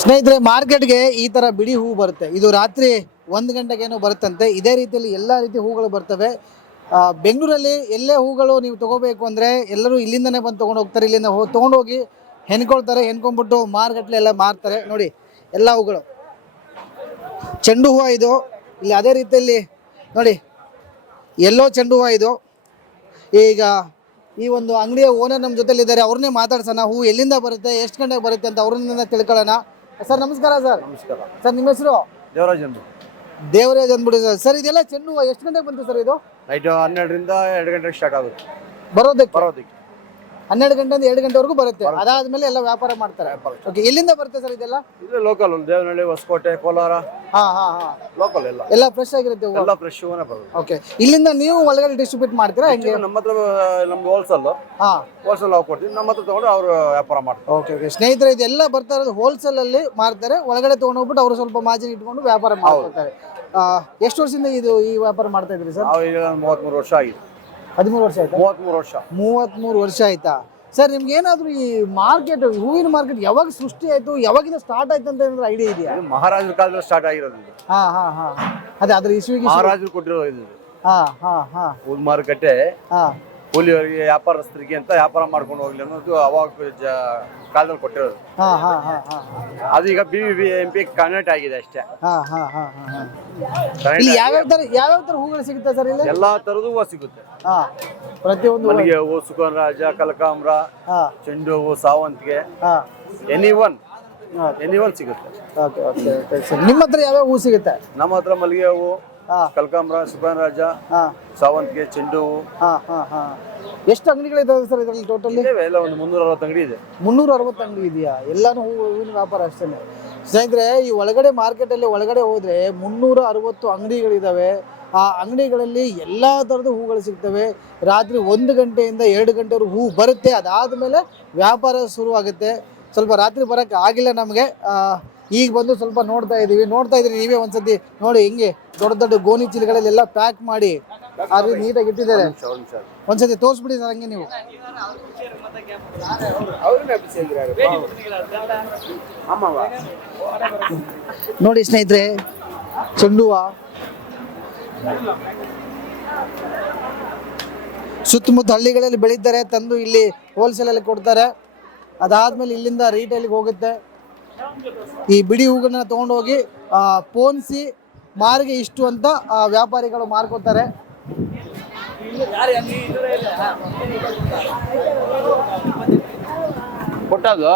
ಸ್ನೇಹಿತರೆ, ಮಾರ್ಕೆಟ್ಗೆ ಈ ತರ ಬಿಡಿ ಹೂ ಬರುತ್ತೆ. ಇದು ರಾತ್ರಿ 1 ಗಂಟೆಗೇನೋ ಬರುತ್ತಂತೆ. ಇದೇ ರೀತಿಯಲ್ಲಿ ಎಲ್ಲ ರೀತಿ ಹೂಗಳು ಬರ್ತವೆ. ಬೆಂಗಳೂರಲ್ಲಿ ಎಲ್ಲೇ ಹೂಗಳು ನೀವು ತಗೋಬೇಕು ಅಂದರೆ ಎಲ್ಲರೂ ಇಲ್ಲಿಂದನೇ ಬಂದು ತೊಗೊಂಡು ಹೋಗ್ತಾರೆ. ಇಲ್ಲಿಂದ ತೊಗೊಂಡೋಗಿ ಹೆಣ್ಕೊಳ್ತಾರೆ. ಹೆಣ್ಕೊಂಡ್ಬಿಟ್ಟು ಮಾರ್ಕೆಟ್ಲೆಲ್ಲ ಮಾರ್ತಾರೆ. ನೋಡಿ ಎಲ್ಲ ಹೂಗಳು, ಚೆಂಡು ಹೂವು ಇದು. ಇಲ್ಲಿ ಅದೇ ರೀತಿಯಲ್ಲಿ ನೋಡಿ ಎಲ್ಲೋ ಚೆಂಡು ಹೂವು ಇದು. ಈಗ ಈ ಒಂದು ಅಂಗಡಿಯ ಓನರ್ ನಮ್ಮ ಜೊತೆಲಿದ್ದಾರೆ. ಅವ್ರನ್ನೇ ಮಾತಾಡ್ಸೋಣ. ಹೂ ಎಲ್ಲಿಂದ ಬರುತ್ತೆ, ಎಷ್ಟು ಗಂಟೆಗೆ ಬರುತ್ತೆ ಅಂತ ಅವ್ರನ್ನ ತಿಳ್ಕೊಳ್ಳೋಣ. ಸರ್ ನಮಸ್ಕಾರ. ಸರ್ ನಮಸ್ಕಾರ ಸರ್, ನಿಮ್ಮ ಹೆಸರು? ದೇವರಾಜ್ ಅಂದ್ಬಿಟ್ಟು. ದೇವರಾಜ್ ಅಂದ್ಬಿಡಿ ಸರ್. ಸರ್ ಇದೆಲ್ಲ ಚೆಂಡು ಹೂವು ಎಷ್ಟು ಗಂಟೆಗೆ ಬಂತು ಸರ್ ಇದು? ನೈಟ್ 12ರಿಂದ 2 ಗಂಟೆಗೆ ಸ್ಟಾರ್ಟ್ ಆಗುತ್ತೆ ಬರೋದಕ್ಕೆ. 12 ಗಂಟೆಯಿಂದ 2 ಗಂಟೆವರೆಗೂ ಬರುತ್ತೆ. ಅದಾದ್ಮೇಲೆ ಎಲ್ಲ ವ್ಯಾಪಾರ ಮಾಡ್ತಾರೆ. ಓಕೆ, ಎಲ್ಲಿಂದ ಬರುತ್ತೆ ಸರ್ ಇದೆಲ್ಲ? ಇದು ಲೋಕಲ್, ದೇವನಹಳ್ಳಿ, ಹೊಸಕೋಟೆ, ಕೋಲಾರ. ಲೋಕಲ್ ಎಲ್ಲ ಫ್ರೆಶ್ ಆಗಿರುತ್ತೆ ಹೂವು? ಎಲ್ಲ ಫ್ರೆಶ್ ಹೂವೇ ಬರುತ್ತೆ. ಓಕೆ, ಇಲ್ಲಿಂದ ನೀವು ಒಳಗಡೆ ಡಿಸ್ಟ್ರಿಬ್ಯೂಟ್ ಮಾಡ್ತೀರಾ ಹೆಂಗೆ? ನಮ್ಮ ಹತ್ರ ನಮ್ದು ಹೋಲ್ಸೇಲ್ ನಾವು ಕೊಡ್ತೀವಿ. ನಮ್ಮ ಹತ್ರ ತಗೊಂಡು ಅವರು ವ್ಯಾಪಾರ ಮಾಡ್ತಾರೆ. ಓಕೆ ಓಕೆ ಸ್ನೇಹಿತರೆ, ಇದೆಲ್ಲ ಬರ್ತಾ ಇರೋದು ಹೋಲ್ಸೇಲ್ ಅಲ್ಲಿ ಮಾರ್ತಾರೆ. ಒಳಗಡೆ ತಗೊಂಡು ಹೋಗ್ಬಿಟ್ಟು ಅವರು ಸ್ವಲ್ಪ ಮಾರ್ಜಿನ್ ಇಟ್ಕೊಂಡು ವ್ಯಾಪಾರ ಮಾಡ್ತಾರೆ. ಎಷ್ಟು ವರ್ಷದಿಂದ ಈ ವ್ಯಾಪಾರ ಮಾಡ್ತಾ ಇದ್ರಿ ಸರ್? ನಾವು ಈಗ 33 ವರ್ಷ ಆಗಿದೆ. 13 ವರ್ಷ ಆಯ್ತಾ? 33 ವರ್ಷ. 33 ವರ್ಷ ಆಯ್ತಾ ಸರ್? ನಿಮ್ಗೆ ಏನಾದ್ರು ಈ ಮಾರ್ಕೆಟ್, ಹೂವಿನ ಮಾರ್ಕೆಟ್ ಯಾವಾಗ ಸೃಷ್ಟಿ ಆಯ್ತು, ಯಾವಾಗಿಂದ ಸ್ಟಾರ್ಟ್ ಆಯ್ತು ಅಂತ ಏನಾದ್ರು ಐಡಿಯಾ ಇದೆಯಾ? ಮಹಾರಾಜರ ಕಾಲದಲ್ಲಿ ಸ್ಟಾರ್ಟ್ ಆಗಿರೋದು ಇದು. ಅದೇ ಅದ್ರ ಇಸ್ವಿಗೆ ಮಹಾರಾಜರು ಕೊಟ್ಟಿರೋ ಇದು. ಹೂವಿನ ಮಾರುಕಟ್ಟೆ ಕೂಲಿಯವರಿಗೆ, ವ್ಯಾಪಾರಸ್ಥರಿಗೆ ಅಂತ ವ್ಯಾಪಾರ ಮಾಡ್ಕೊಂಡು ಹೋಗ್ಲಿ ಅನ್ನೋದು ಅವಾಗ ಕಾಲದಲ್ಲಿ ಕೊಟ್ಟಿರೋದು. ಅದು ಈಗ BBMP ಕನೆಕ್ಟ್ ಆಗಿದೆ ಅಷ್ಟೇ. ಇಲ್ಲಿ ಯಾವ್ಯಾವ ತರ ಹೂಗಳು ಸಿಗುತ್ತೆ ಸರ್? ಇಲ್ಲಿ ಎಲ್ಲಾ ತರದ ಹೂವು ಸಿಗುತ್ತೆ. ಪ್ರತಿಯೊಂದು ಮಲ್ಲಿಗೆ ಹೂವು, ಸುಗಂಧರಾಜ, ಕನಕಾಂಬರ, ಚೆಂಡು ಹೂವು, ಸಾವಂತಿಗೆ, ಎನಿ ಒನ್ ಸಿಗುತ್ತೆ. ನಿಮ್ಮ ಹತ್ರ ಯಾವ್ಯಾವ ಹೂ ಸಿಗುತ್ತೆ? ನಮ್ಮ ಹತ್ರ ಮಲ್ಲಿಗೆ ಹೂವು, ಕನಕಾಂಬರ, ಸುಗಂಧರಾಜ, ಸಾವಂತಿಗೆ, ಚೆಂಡು ಹೂವು. ಎಷ್ಟು ಅಂಗಡಿಗಳಿದಾವೆ ಸರ್ ಇದರಲ್ಲಿ ಟೋಟಲಿ? ಎಲ್ಲ ಒಂದು 360 ಅಂಗಡಿ ಇದೆ. 360 ಅಂಗಡಿ ಇದೆಯಾ? ಎಲ್ಲಾನು ಹೂವಿನ ವ್ಯಾಪಾರ ಅಷ್ಟೇ. ಸ್ನೇಹಿತರೆ, ಈ ಒಳಗಡೆ ಮಾರ್ಕೆಟ್ ಅಲ್ಲಿ ಒಳಗಡೆ ಹೋದ್ರೆ 360 ಅಂಗಡಿಗಳಿದಾವೆ. ಆ ಅಂಗಡಿಗಳಲ್ಲಿ ಎಲ್ಲ ಥರದ ಹೂಗಳು ಸಿಗ್ತವೆ. ರಾತ್ರಿ 1 ಗಂಟೆಯಿಂದ 2 ಗಂಟೆವರೆಗೂ ಹೂ ಬರುತ್ತೆ. ಅದಾದಮೇಲೆ ವ್ಯಾಪಾರ ಶುರು ಆಗುತ್ತೆ. ಸ್ವಲ್ಪ ರಾತ್ರಿ ಬರೋಕ್ಕೆ ಆಗಿಲ್ಲ ನಮಗೆ. ಈಗ ಬಂದು ಸ್ವಲ್ಪ ನೋಡ್ತಾ ಇದ್ದೀರಿ. ನೀವೇ ಒಂದ್ಸತಿ ನೋಡಿ, ಹಿಂಗೆ ದೊಡ್ಡ ದೊಡ್ಡ ಗೋಣಿ ಚೀಲಗಳಲ್ಲೆಲ್ಲ ಪ್ಯಾಕ್ ಮಾಡಿ ಅದು ನೀಟಾಗಿ ಇಟ್ಟಿದ್ದಾರೆ. ಒಂದ್ಸತಿ ತೋರಿಸ್ಬಿಡಿ ಸರ್ ಹಂಗೆ ನೀವು. ನೋಡಿ ಸ್ನೇಹಿತರೆ, ಚೆಂಡು ಹೂವು ಸುತ್ತಮುತ್ತ ಹಳ್ಳಿಗಳಲ್ಲಿ ಬೆಳೀತಾರೆ, ತಂದು ಇಲ್ಲಿ ಹೋಲ್ಸೇಲಲ್ಲಿ ಕೊಡ್ತಾರೆ. ಅದಾದ್ಮೇಲೆ ಇಲ್ಲಿಂದ ರೀಟೇಲಿಗೆ ಹೋಗುತ್ತೆ. ಈ ಬಿಡಿ ಹೂಗಳನ್ನ ತೊಗೊಂಡೋಗಿ ಪೋನ್ಸಿ ಮಾರಿಗೆ ಇಷ್ಟು ಅಂತ ವ್ಯಾಪಾರಿಗಳು ಮಾರ್ಕೋತಾರೆ. ಕೊಟ್ಟದು